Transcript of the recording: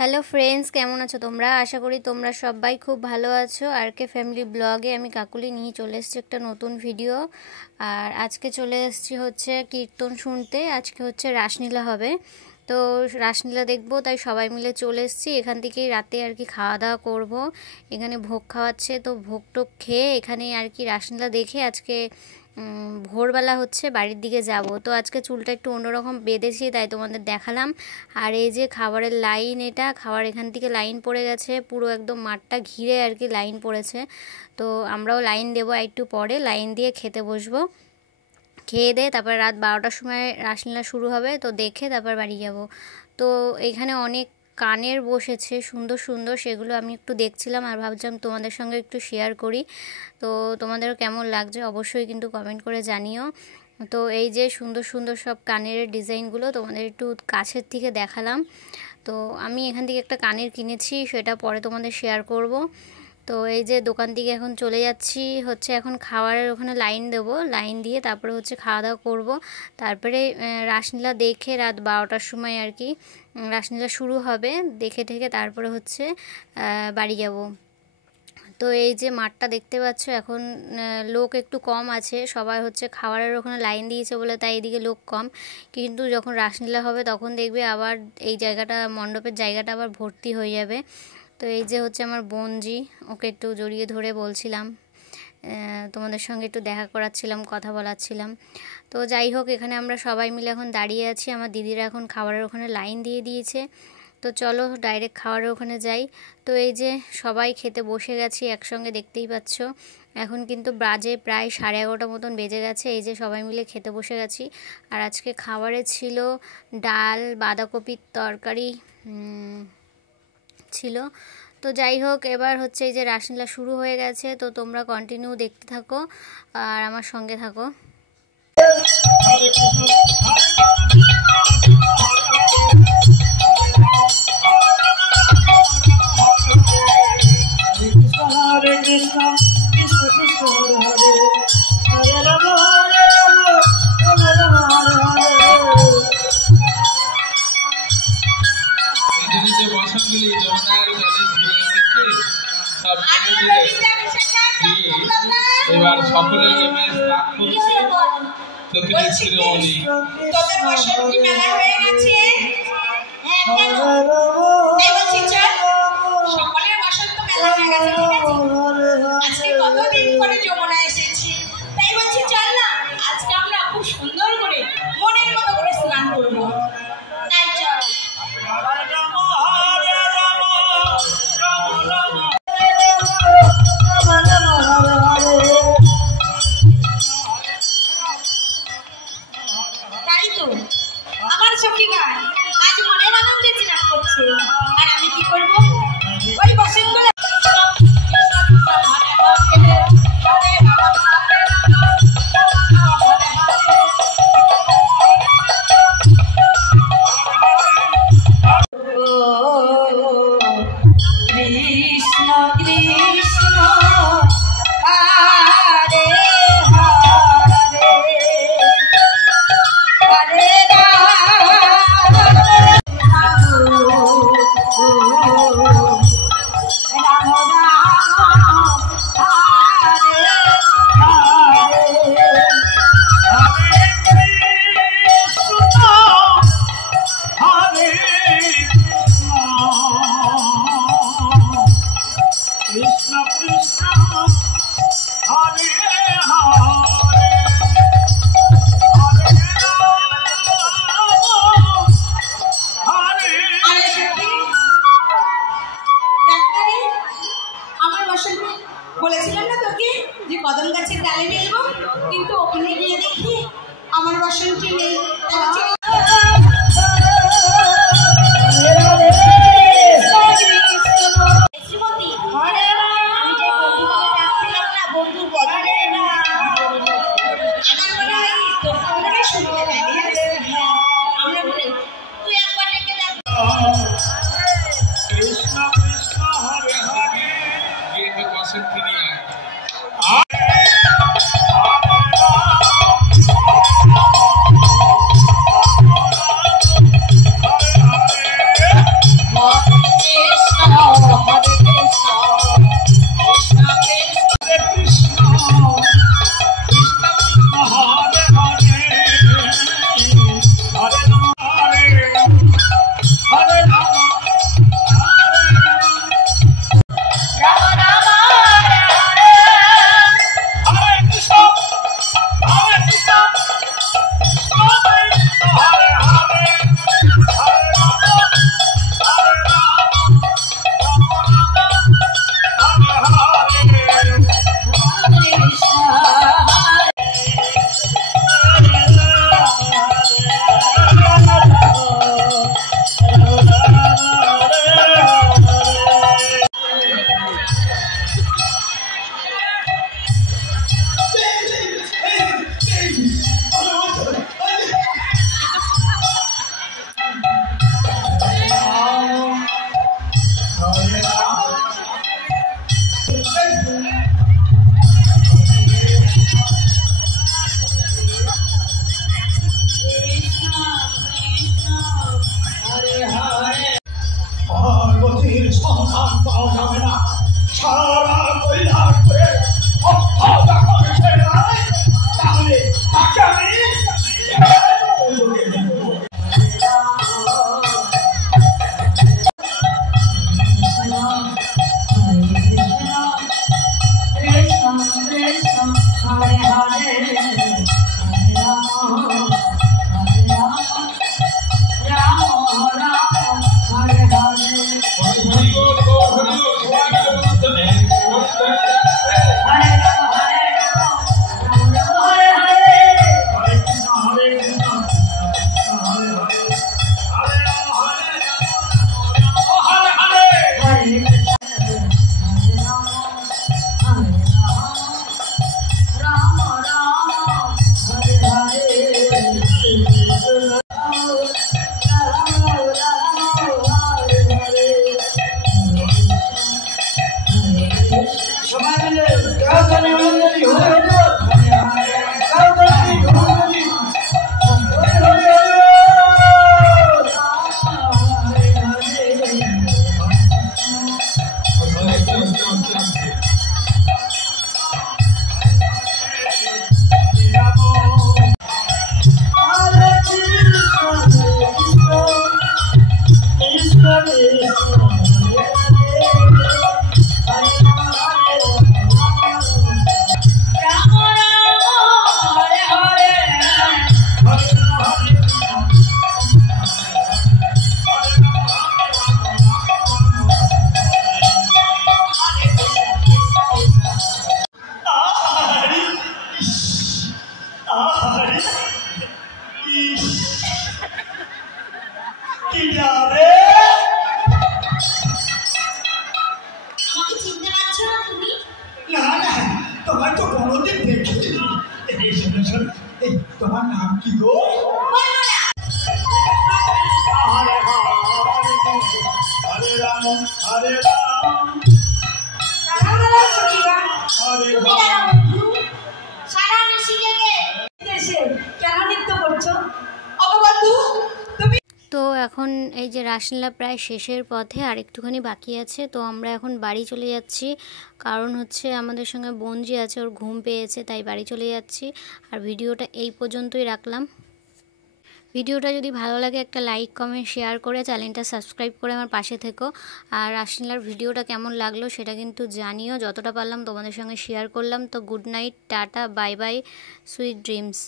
Hello friends, কেমন আছো তোমরা? আশা করি তোমরা সবাই খুব ভালো আছো। আর কে ফ্যামিলি ব্লগে আমি কাকুলি নিয়ে চলে এসেছি একটা নতুন ভিডিও। আর আজকে চলে এসেছি হচ্ছে কীর্তন শুনতে। আজকে হচ্ছে রাসলীলা হবে, তো রাসলীলা দেখবো, তাই সবাই মিলে চলে এসেছি। এখান থেকেই রাতে আর কি খাওয়া দাওয়া করবো। এখানে ভোগ খাওয়াচ্ছে, তো ভোগ টোগ খেয়ে এখানে আর কি রাসলীলা দেখে আজকে ভোরবেলা হচ্ছে বাড়ির দিকে যাব। তো আজকে চুলটা একটু অন্যরকম বেঁধেছি, তাই তোমাদের দেখালাম। আর এই যে খাবারের লাইন, এটা খাবার এখান থেকে লাইন পড়ে গেছে, পুরো একদম মাঠটা ঘিরে আর কি লাইন পড়েছে। তো আমরাও লাইন দেবো, একটু পরে লাইন দিয়ে খেতে বসবো। খেয়ে দিয়ে তারপর রাত 12টার সময় রাসলীলা শুরু হবে, তো দেখে তারপর বাড়ি যাব। তো এখানে অনেক কানের বসেছে সুন্দর সুন্দর, সেগুলো আমি একটু দেখছিলাম আর ভাবছিলাম তোমাদের সঙ্গে একটু শেয়ার করি। তো তোমাদেরও কেমন লাগছে অবশ্যই কিন্তু কমেন্ট করে জানিও। তো এই যে সুন্দর সুন্দর সব কানের ডিজাইনগুলো তোমাদের একটু কাছের থেকে দেখালাম। তো আমি এখান থেকে একটা কানের কিনেছি, সেটা পরে তোমাদের শেয়ার করব। তো এই যে দোকান থেকে এখন চলে যাচ্ছি, হচ্ছে এখন খাবারের ওখানে লাইন দেবো, লাইন দিয়ে তারপরে হচ্ছে খাওয়া দাওয়া করবো। তারপরে রাসলীলা দেখে রাত 12টার সময় আর কি রাসলীলা শুরু হবে, দেখে ঠেকে তারপরে হচ্ছে বাড়ি যাব। তো এই যে মাঠটা দেখতে পাচ্ছ, এখন লোক একটু কম আছে, সবাই হচ্ছে খাবারের ওখানে লাইন দিয়েছে বলে তাই এদিকে লোক কম। কিন্তু যখন রাসলীলা হবে তখন দেখবে আবার এই জায়গাটা, মণ্ডপের জায়গাটা আবার ভর্তি হয়ে যাবে। তো এই যে হচ্ছে আমার বোনজি, ওকে একটু জড়িয়ে ধরে বলছিলাম, তোমাদের সঙ্গে একটু দেখা করাচ্ছিলাম, কথা বলাচ্ছিলাম। তো যাই হোক, এখানে আমরা সবাই মিলে এখন দাঁড়িয়ে আছি। আমার দিদিরা এখন খাবারের ওখানে লাইন দিয়ে দিয়েছে। তো চলো ডাইরেক্ট খাবারের ওখানে যাই। তো এই যে সবাই খেতে বসে গেছি একসঙ্গে, দেখতেই পাচ্ছ। এখন কিন্তু বাজে প্রায় 11:30 মতন বেজে গেছে। এই যে সবাই মিলে খেতে বসে গেছি। আর আজকে খাবারে ছিল ডাল, বাঁধাকপির তরকারি ছিল। তো যাই হোক, এবার হচ্ছে এই যে রাসলীলা শুরু হয়ে গেছে, তো তোমরা কন্টিনিউ দেখতে থাকো আর আমার সঙ্গে থাকো। এবার সকলের জন্য স্নান করছে চতুর্থী শিরোমণি। তোদের বসন্তী মেলা হয়ে গেছে। হ্যাঁ, কেন? এই বলছি চল, সকলের বসন্ত মেলা হয়ে গেছে, ঠিক আছে? আজকে কতদিন পরে যমুনা এসেছি, তাই বলছি চল না, আজকে আমরা খুব সুন্দর করে মনের মতো করে স্নান করবো। তাই চল। তাই তো আমার সখী গান। সন্ধান পাওয়া যাবে না। সারা কৈলাস করে যখন সে যায়, তাহলে তাকে আমি তোমার নাম কি গো? হরে রাম হরে রাম তো এখন এই যে রাসলীলা প্রায় শেষের পথে, আর একটুখানি বাকি আছে। তো আমরা এখন বাড়ি চলে যাচ্ছি, কারণ হচ্ছে আমাদের সঙ্গে বোনজি আছে, ওর ঘুম পেয়েছে, তাই বাড়ি চলে যাচ্ছি। আর ভিডিওটা এই পর্যন্তই রাখলাম। ভিডিওটা যদি ভালো লাগে একটা লাইক কমেন্ট শেয়ার করে চ্যানেলটা সাবস্ক্রাইব করে আমার পাশে থেকো। আর রাসলীলার ভিডিওটা কেমন লাগলো সেটা কিন্তু জানিও, যতটা পারলাম তোমাদের সঙ্গে শেয়ার করলাম। তো good night, tata, bye bye, sweet dreams.